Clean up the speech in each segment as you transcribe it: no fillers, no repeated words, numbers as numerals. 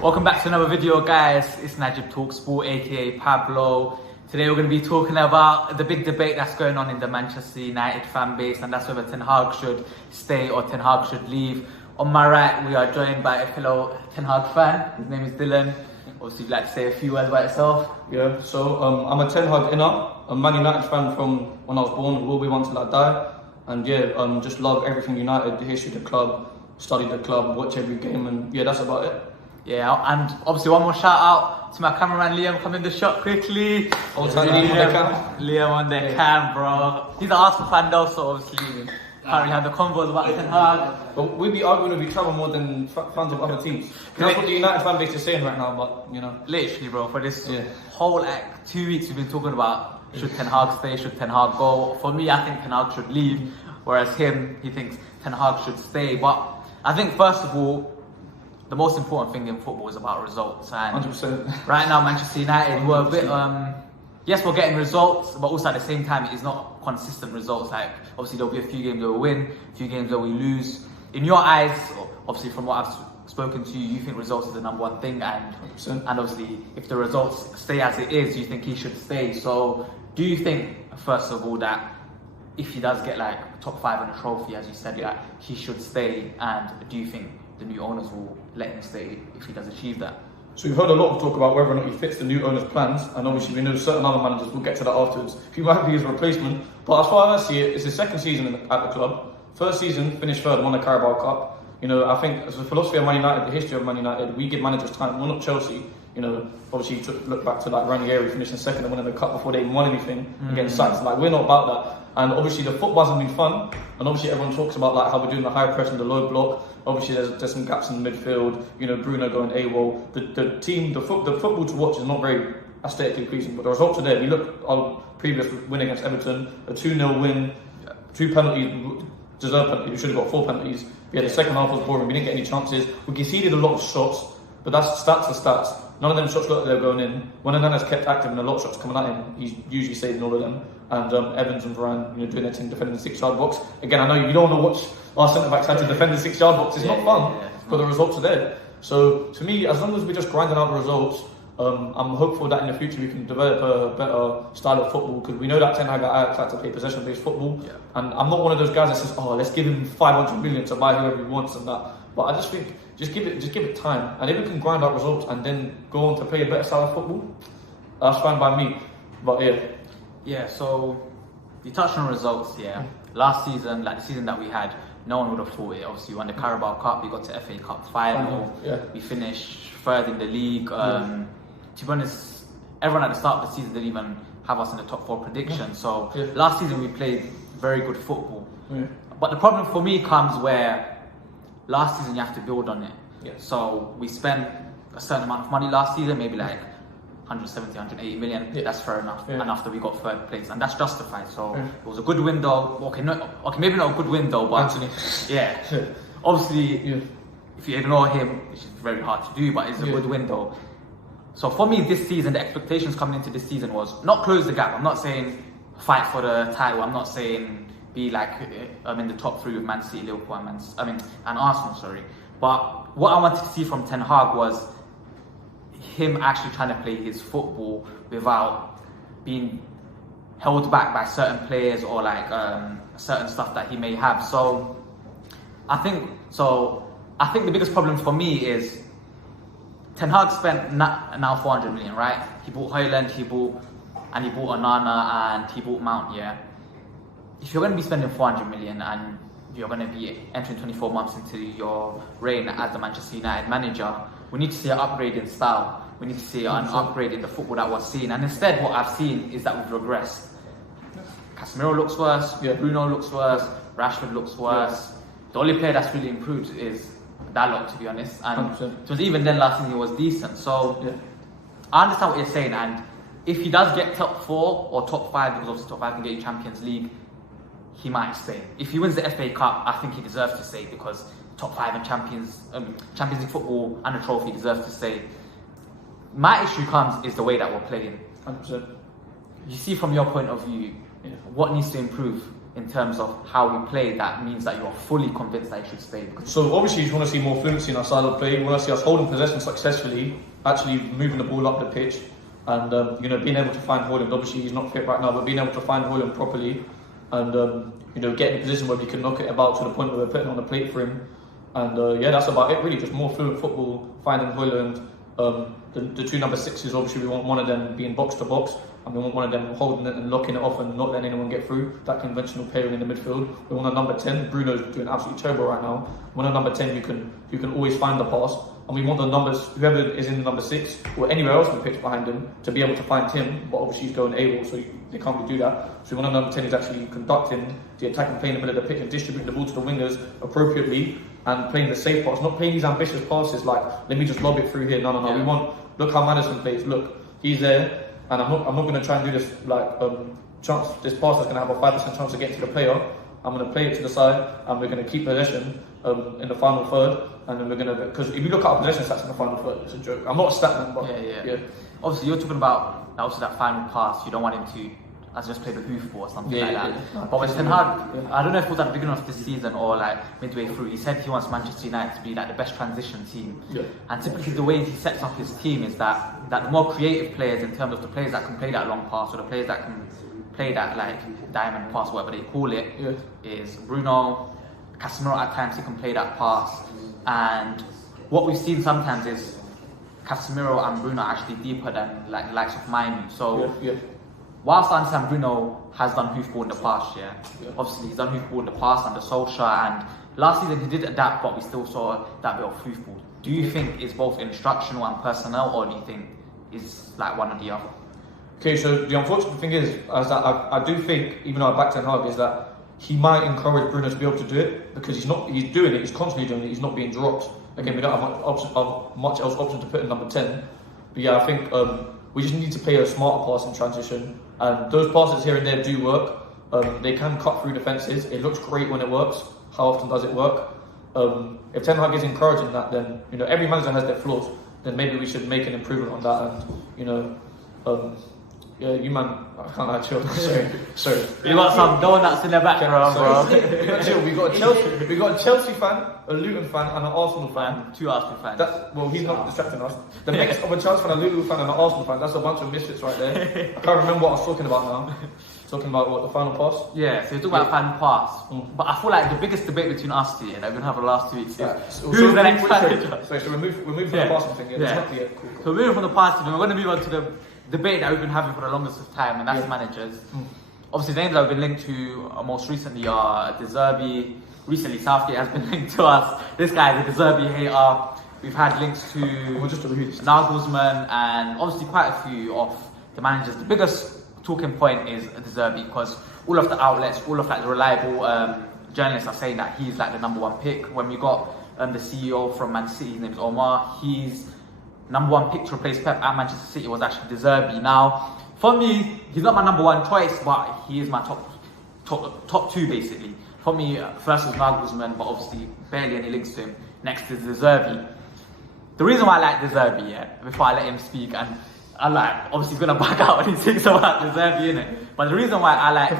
Welcome back to another video, guys. It's Najib Talk Sport, aka Pablo. Today we're going to be talking about the big debate that's going on in the Manchester United fan base, and that's whether Ten Hag should stay or Ten Hag should leave. On my right, we are joined by a fellow Ten Hag fan. His name is Dylan. Obviously, you'd like to say a few words about yourself. Yeah, so I'm a Ten Hag inner, a Man United fan from when I was born, will be one till I die. And yeah, just love everything United, the history of the club, study the club, watch every game, and yeah, that's about it. Yeah, and obviously one more shout out to my cameraman Liam, coming the shot quickly. Liam on the cam, bro. He's an Arsenal fan though, so obviously can't really have the convos about Ten Hag. But we'd be arguing with each other more than fans of other teams. That's what the United fan base is saying right now, but you know. Literally, bro, for this whole 2 weeks we've been talking about should Ten Hag stay, should Ten Hag go. For me, I think Ten Hag should leave, whereas he thinks Ten Hag should stay. But I think first of all, the most important thing in football is about results. And 100%. Right now, Manchester United, we're a bit, yes, we're getting results, but also at the same time, it is not consistent results. Like, obviously, there'll be a few games where we win, a few games where we lose. In your eyes, obviously, from what I've spoken to you, you think results is the number one thing. And 100%. And obviously, if the results stay as it is, you think he should stay. So, do you think, first of all, that if he does get like top 5 in a trophy, as you said, he should stay? And do you think the new owners will let him stay if he does achieve that? So we've heard a lot of talk about whether or not he fits the new owner's plans, and obviously we know certain other managers, will get to that afterwards, he might be his replacement. But as far as I see it, it's his second season at the club. First season, finished third, won the Carabao Cup. You know, I think as a philosophy of Man United, the history of Man United, we give managers time. We're not Chelsea. You know, obviously look back to like Ranieri finishing second and winning the cup before they even won anything and getting sacked. Like, we're not about that. And obviously the football hasn't been fun. And obviously everyone talks about like how we're doing the high press and the low block. Obviously there's some gaps in the midfield. You know, Bruno going AWOL. The football to watch is not very aesthetically pleasing, but the results are there. We look at our previous win against Everton, a 2-0 win, 2 penalties, deserved penalties. We should have got 4 penalties. Yeah, the second half was boring. We didn't get any chances. We conceded a lot of shots, but that's stats to stats. None of them shots look like they were going in. When Onana's kept active and a lot of shots coming at him, he's usually saving all of them. And Evans and Varane, you know, doing their thing, defending the 6-yard box. Again, I know you don't want to watch our centre backs have to defend the 6-yard box. It's not fun, but the results are there. So to me, as long as we're just grinding out the results, I'm hopeful that in the future we can develop a better style of football, because we know that Ten Hag at Ajax like to play possession-based football. Yeah. And I'm not one of those guys that says, "Oh, let's give him 500 million to buy whoever he wants," and that. But I just think, just give it time, and if we can grind out results and then go on to play a better style of football, that's fine by me. But yeah. So you touched on results. Yeah, last season, like the season that we had, no one would have thought it. Obviously, we won the Carabao Cup, we got to FA Cup final, we finished third in the league. To be honest, everyone at the start of the season didn't even have us in the top 4 prediction. So last season we played very good football. But the problem for me comes where last season you have to build on it. So we spent a certain amount of money last season, maybe like 170, 180 million. That's fair enough. And after we got third place, and that's justified. So it was a good window. Okay, maybe not a good window, but obviously if you ignore him, which is very hard to do, but it's a good window. So for me, this season, the expectations coming into this season was not close the gap. I'm not saying fight for the title. I'm not saying be like in the top 3 with Man City, Liverpool, and Arsenal. Sorry, but what I wanted to see from Ten Hag was him actually trying to play his football without being held back by certain players or like certain stuff that he may have. So I think the biggest problem for me is Ten Hag spent now 400 million, right? He bought Højlund, he bought Onana, and he bought Mount. Yeah. If you're going to be spending 400 million and you're going to be entering 24 months into your reign as the Manchester United manager, we need to see an upgrade in style. We need to see an upgrade in the football that we're seeing. And instead, what I've seen is that we've regressed. Casemiro looks worse. Bruno looks worse. Rashford looks worse. The only player that's really improved is Dalot, to be honest. And it was even then last season he was decent. So I understand what you're saying. And if he does get top 4 or top 5, because obviously top 5 can get you Champions League, he might stay. If he wins the FA Cup, I think he deserves to stay, because top 5 in Champions League football and a trophy deserves to stay. My issue is the way that we're playing. 100%. You see, from your point of view, what needs to improve in terms of how we play that means that you're fully convinced that he should stay? So obviously you want to see more fluency in our style of play. You want to see us holding possession successfully, actually moving the ball up the pitch, and being able to find Haaland. Obviously he's not fit right now, but being able to find Haaland properly, and get in a position where we can knock it about to the point where we're putting on the plate for him. And that's about it really. Just more fluent football, finding Haaland. The two number 6s, obviously we want one of them being box to box, and we want one of them holding it and locking it off and not letting anyone get through. That conventional pairing in the midfield. We want a number 10. Bruno's doing absolutely terrible right now. We want a number 10 who can always find the pass, and we want the numbers, whoever is in the number 6 or anywhere else on the pitch behind him, to be able to find him. But obviously he's going able, so they can't really do that. So we want a number 10 who's actually conducting the attack and playing in the middle of the pitch and distributing the ball to the wingers appropriately and playing the safe pass, not playing these ambitious passes like, let me just lob it through here. No. We want, look how Maddison plays. Look, he's there, and I'm not going to try and do this like this pass that's going to have a 5% chance of getting to the player. I'm going to play it to the side, and we're going to keep possession in the final third, and then we're going to, because if you look at our possession stats in the final third, it's a joke. I'm not a stat man, but yeah. Obviously, you're talking about also that final pass. You don't want him to just play the hoofball or something like that. Yeah. But with Ten Hag, I don't know if it was at the beginning of this season or like midway through, he said he wants Manchester United to be like the best transition team. Yeah. And typically the way he sets up his team is that the more creative players, in terms of the players that can play that long pass or the players that can play that like diamond pass, whatever they call it, is Bruno. Casemiro at times he can play that pass, and what we've seen sometimes is Casemiro and Bruno are actually deeper than like the likes of Manu. So whilst I understand Bruno has done hoofball in the past, obviously he's done hoofball in the past under Solskjaer, and last season he did adapt, but we still saw that bit of hoofball. Do you think it's both instructional and personnel, or do you think it's like one or the other? Okay, so the unfortunate thing is that I do think, even though I back Ten Hag, is that he might encourage Bruno to be able to do it, because he's doing it, he's constantly doing it, he's not being dropped. Again, we don't have much else option to put in number 10. But yeah, I think we just need to play a smarter pass in transition, and those passes here and there do work. They can cut through defences. It looks great when it works. How often does it work? If Ten Hag is encouraging that, then every manager has their flaws. Then maybe we should make an improvement on that, and yeah, you man, I can't lie, chill. Sorry. You got some donuts in the background, bro. We got a Chelsea fan, a Luton fan, and an Arsenal fan. 2 Arsenal fans. Well, he's not distracting us. The mix of a Chelsea fan, a Luton fan, and an Arsenal fan, that's a bunch of misfits right there. I can't remember what I was talking about now. Talking about what, the final pass? Yeah, so you're talking about final pass. But I feel like the biggest debate between us two that we're going to have the last 2 weeks is who's the next manager? Sorry, so we're moving from the passing thing. It's not yet. Cool. So we're moving from the passing, and we're going to move on to the debate that we've been having for the longest of time, and that's managers. Obviously, the names that have been linked to most recently are De Zerbi. Recently, Southgate has been linked to us. This guy is a De Zerbi hater. We've had links to Nagelsmann, and obviously quite a few of the managers. The biggest talking point is De Zerbi, because all of the outlets, all of like the reliable journalists are saying that he's like the number 1 pick. When we got the CEO from Man City, his name is Omar, he's number 1 pick to replace Pep at Manchester City was actually De Zerbi. Now, for me, he's not my number 1 choice, but he is my top 2 basically. For me, first is Nagelsmann, but obviously barely any links to him. Next is De Zerbi. The reason why I like De Zerbi, before I let him speak, and I like, obviously he's gonna back out when he thinks about De Zerbi, innit? But the reason why I like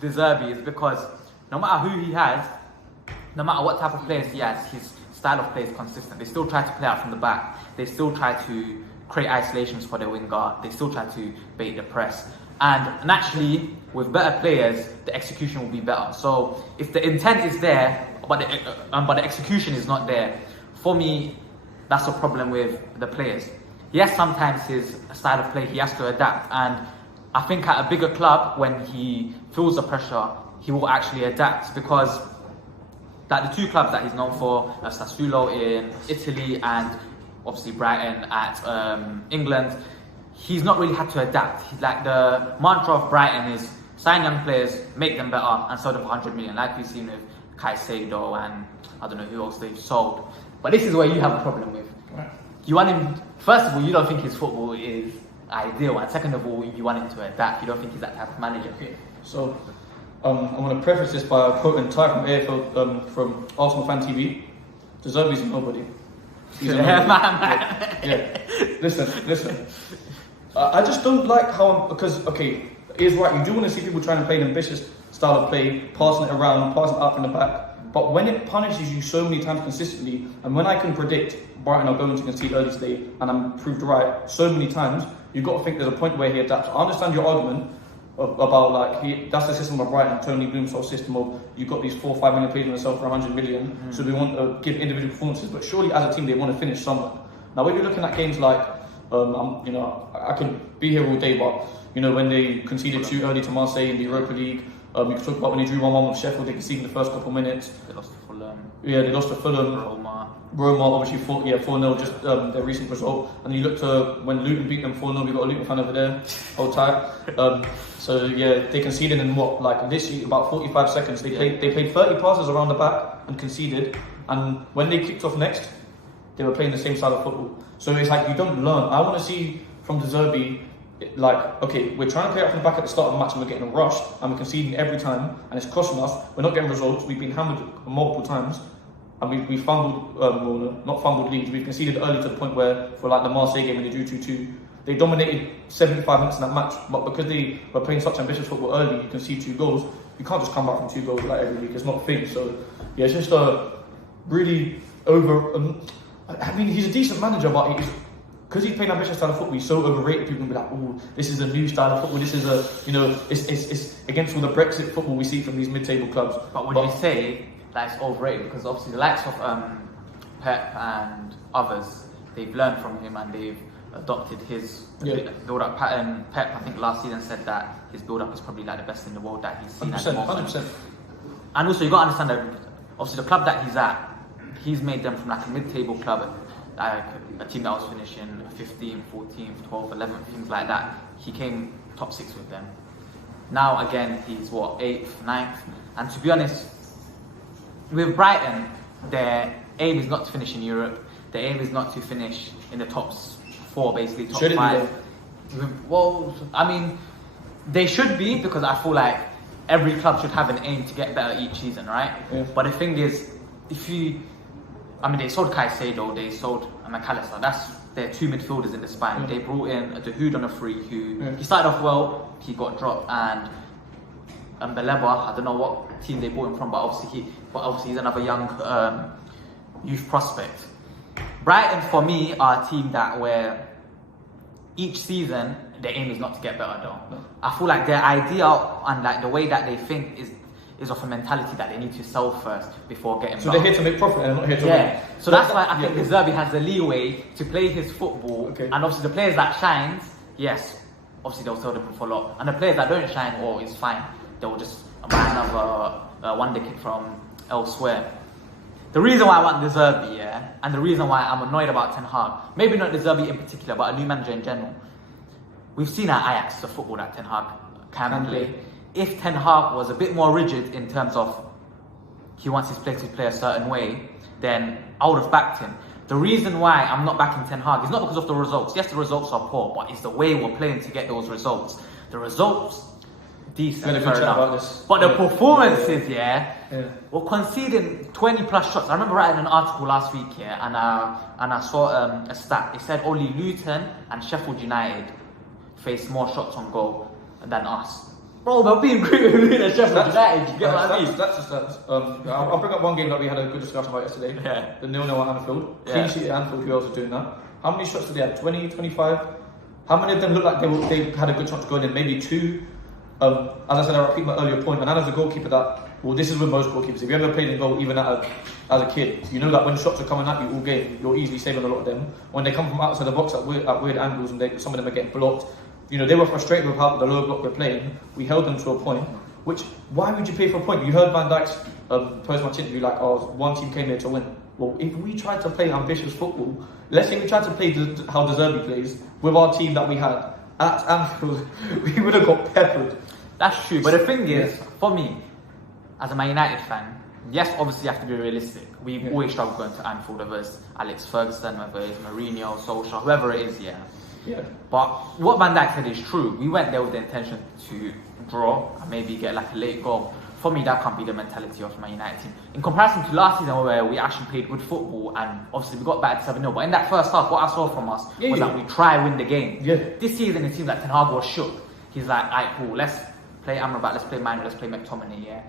De Zerbi is because no matter who he has, no matter what type of players he has, his style of play is consistent. They still try to play out from the back. They still try to create isolations for their winger. They still try to bait the press. And naturally, with better players, the execution will be better. So if the intent is there, but the execution is not there, for me, that's a problem with the players. Yes, sometimes his style of play, he has to adapt. And I think at a bigger club, when he feels the pressure, he will actually adapt, because that the 2 clubs that he's known for, Sassuolo in Italy and obviously Brighton at England, he's not really had to adapt. Like the mantra of Brighton is sign young players, make them better, and sell them for 100 million, like we've seen with Caicedo and I don't know who else they've sold. But this is where you have a problem with. You want him, first of all, you don't think his football is ideal, and second of all, you want him to adapt. You don't think he's that type of manager. So, I'm going to preface this by quoting Ty from AFL, from Arsenal Fan TV. De Zerbi's a nobody. He's a nobody. Yeah. Listen. I just don't like how because, okay, it is right, you do want to see people trying to play an ambitious style of play, passing it around, passing it up in the back. But when it punishes you so many times consistently, and when I can predict Brighton are going to concede early today, and I'm proved right so many times, you've got to think there's a point where he adapts. I understand your argument about like that's the system of Brighton, Tony Bloom's whole system of you've got these 4 or 5 million players on themselves for 100 million, so they want to give individual performances. But surely as a team they want to finish somewhere. Now when you're looking at games like, I could be here all day, but when they conceded too early to Marseille in the Europa League. You can talk about when they drew 1-1 with Sheffield, they conceded in the first couple of minutes. They lost to Fulham. Yeah, they lost to Fulham. Roma obviously 4-0, just their recent result. And then you look to when Luton beat them 4-0, we've got a Luton fan over there, hold tight. So yeah, they conceded in literally about 45 seconds. They played 30 passes around the back and conceded. And when they kicked off next, they were playing the same style of football. So it's like you don't learn. I want to see from the ZERBI, okay, we're trying to play up from the back at the start of the match and we're getting rushed and we're conceding every time and it's costing us. We're not getting results. We've been hammered multiple times and we fumbled, not fumbled leads. We've conceded early to the point where for the Marseille game when they drew 2-2, they dominated 75 minutes in that match. But because they were playing such ambitious football early, you concede 2 goals. You can't just come back from 2 goals every week. It's not a thing. So yeah, it's just really over. He's a decent manager, but because he's playing ambitious style of football, he's so overrated. People can be like, "Oh, this is a new style of football. This is it's against all the Brexit football we see from these mid-table clubs." But would you say that it's overrated? Because obviously the likes of Pep and others, they've learned from him and they've adopted his build-up pattern. Pep, I think last season said that his build-up is probably the best in the world that he's seen at the moment. 100%. And also you got to understand that obviously the club that he's at, he's made them from a mid-table club. A team that was finishing 15th, 14th, 12th, 11th, things like that. He came top 6 with them. Now again, he's 8th, 9th. And to be honest, with Brighton, their aim is not to finish in Europe. Their aim is not to finish in the top 4, basically, top 5. Well, they should be, because I feel like every club should have an aim to get better each season, right? Yeah. But the thing is, they sold Caicedo, they sold McAllister. That's their 2 midfielders in the spine. They brought in a Dahoud on a free he started off well, he got dropped, and Beleba, I don't know what team they bought him from, but obviously he's another young youth prospect. Brighton for me are a team where each season their aim is not to get better though. No. I feel like their idea and the way that they think is of a mentality that they need to sell first before getting So they're here to make profit and they're not here to win. So that's why I think the ZERBI has the leeway to play his football. Okay. And obviously the players that shines, yes, obviously they'll sell them for a lot. And the players that don't shine, it's fine. They'll just buy another wonder kid from elsewhere. The reason why I want the ZERBI, and the reason why I'm annoyed about Ten Hag, maybe not the ZERBI in particular, but a new manager in general. We've seen at Ajax the football that Ten Hag can play. If Ten Hag was a bit more rigid in terms of he wants his players to play a certain way, then I would have backed him. The reason why I'm not backing Ten Hag is not because of the results. Yes, the results are poor, but it's the way we're playing to get those results. The results, decent, fair enough. But the performances, we're conceding 20 plus shots. I remember writing an article last week, and I saw a stat. It said only Luton and Sheffield United faced more shots on goal than us. Bro, they're being great with Luton and Sheffield United. You get what I mean? That's a stats. I'll bring up one game that we had a good discussion about yesterday. The 0-0 at Anfield. Clean sheet at Anfield, who else was doing that? How many shots did they have? 20, 25? How many of them looked like they had a good chance to go in? Maybe 2. As I said, I repeat my earlier point. And as a goalkeeper, this is with most goalkeepers. If you ever played in goal, even as a kid, you know that when shots are coming at you all game, you're easily saving a lot of them. When they come from outside the box at weird angles and some of them are getting blocked, they were frustrated with how the low block we're playing. We held them to a point, why would you play for a point? You heard Van Dijk's post-match interview one team came here to win. Well, if we tried to play ambitious football, let's say we tried to play how the ZERBI plays with our team that we had at Anfield, we would have got peppered. That's true, but the thing is, for me, as a Man United fan, yes, obviously you have to be realistic. We've always struggled going to Anfield, whether it's Alex Ferguson, whether it's Mourinho, Solskjaer, whoever it is, But what Van Dijk said is true. We went there with the intention to draw and maybe get a late goal. For me, that can't be the mentality of my United team. In comparison to last season where we actually played good football and obviously we got back at 7-0. But in that first half, what I saw from us was that we try win the game. This season, it seems like Ten Hag was shook. He's like, alright, cool, let's play Amrabat, let's play Manu, let's play McTominay. Yeah,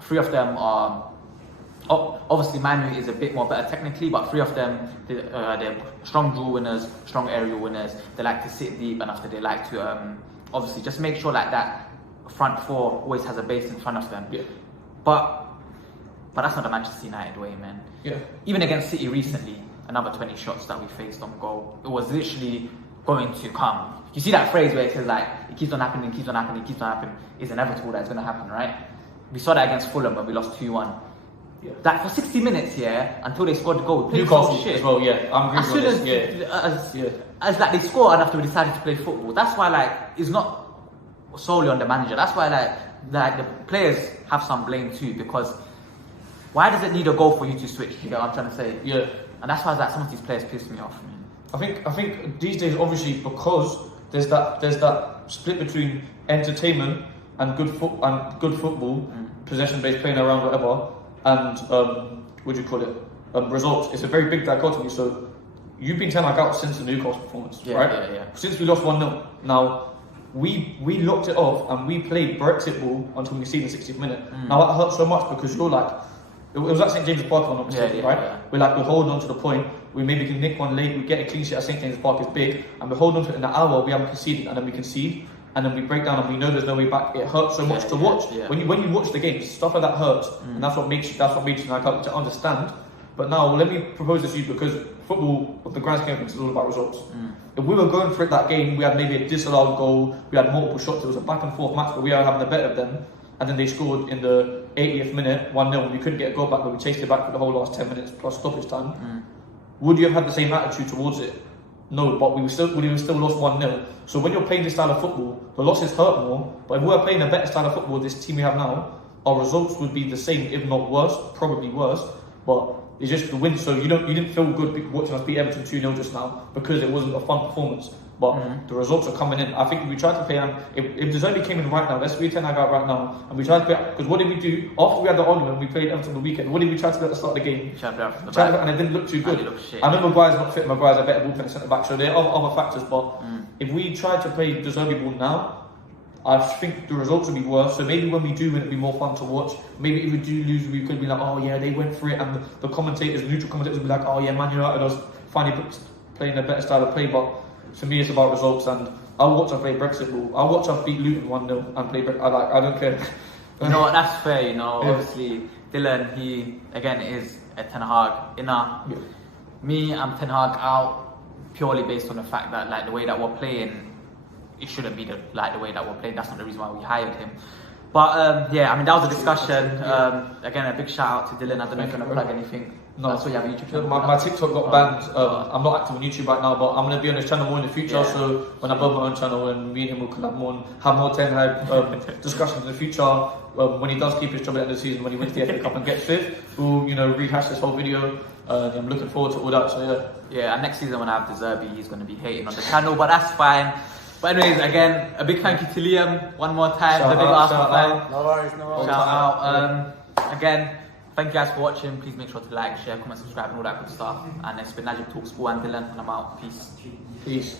3 of them are. Obviously, Manu is a bit more better technically, but 3 of them, they're strong duel winners, strong aerial winners. They like to sit deep, and after they like to obviously just make sure like that front 4 always has a base in front of them. Yeah. But that's not the Manchester United way, man. Yeah. Even against City recently, another 20 shots that we faced on goal. It was literally going to come. You see that phrase where it says like, it keeps on happening, keeps on happening, keeps on happening. It's inevitable that it's going to happen, right? We saw that against Fulham when we lost 2-1. Yeah. Like for 60 minutes, yeah, until they scored the goal. We played Newcastle so shit as well, yeah. I'm as soon agreeing with as, this. as like they score and after we decided to play football. That's why like it's not solely on the manager. That's why like the players have some blame too, because why does it need a goal for you to switch? You get what I'm trying to say? Yeah. And that's why like some of these players piss me off, man. I think these days, obviously, because there's that split between entertainment and good football, possession-based playing around, whatever, and what do you call it? Results. It's a very big dichotomy. So you've been Ten Hag out since the Newcastle performance, right? Yeah. Since we lost 1-0. Now we locked it off and we played Brexit ball until we conceded the 60th minute. Now that hurt so much because you're like, it was at St James's Park, if I'm not mistaken, right? Yeah. We're holding on to the point. We maybe can nick one late. We get a clean sheet at St James's Park is big, and we're holding on to it in an hour. We haven't conceded, and then we concede, and then we break down, and we know there's no way back. It hurts so much to watch. Yeah. When you watch the games, stuff like that hurts, and that's what makes you like to understand. But now let me propose this to you, because football, of the grand scheme of things, is all about results. If we were going for it that game, we had maybe a disallowed goal, we had multiple shots. It was a back and forth match, but we are having the better of them. And then they scored in the 80th minute, 1-0. We couldn't get a goal back, but we chased it back for the whole last 10 minutes plus stoppage time. Would you have had the same attitude towards it? No, but we would still lost 1-0. So when you're playing this style of football, the losses hurt more. But if we were playing a better style of football, this team we have now, our results would be the same, if not worse, probably worse. But it's just the win. So you didn't feel good watching us beat Everton 2-0 just now because it wasn't a fun performance. But the results are coming in. I think if we tried to play, if the ZERBI came in right now, let's be 10 Hag out right now, and we tried to play, because what did we do after we had the argument? We played Everton on the weekend. What did we try to do at the start of the game? And it didn't look too good. I know Maguire's not fit. Maguire's a better ball player centre back, so there are other factors. But if we tried to play the ZERBI ball now, I think the results would be worse. So maybe when we do win, it'd be more fun to watch. Maybe if we do lose, we could be like, oh yeah, they went for it, and the commentators, the neutral commentators, would be like, oh yeah, Man United was finally playing a better style of play. But for me, it's about results, and I'll watch us play Brexit ball. I'll watch us beat Luton 1-0 and play Brexit. I don't care. You know what? That's fair. You know, obviously Dylan, he again is a Ten Hag inner. Yeah. Me, I'm Ten Hag out purely based on the fact that like the way that we're playing, it shouldn't be the way that we're playing. That's not the reason why we hired him. But yeah, I mean that was a discussion. Again, a big shout out to Dylan. I don't know if you want to plug anything. No, that's what you have a YouTube channel. My TikTok got banned. I'm not active on YouTube right now, but I'm going to be on his channel more in the future. Yeah. So when I build my own channel, and me and him will collab more and have more Ten Hag discussions in the future. When he does keep his job at the end of the season, when he wins the FA Cup and gets fifth, we'll rehash this whole video. I'm looking forward to all that. So yeah, and next season when I have the ZERBI, he's going to be hating on the channel, but that's fine. But anyways, again, a big thank you to Liam one more time. Shout the big Arsenal fan. No worries. Shout out. Again, thank you guys for watching. Please make sure to like, share, comment, subscribe, and all that good stuff. And it's been Najib Talk Sport and Dylan, and I'm out. Peace.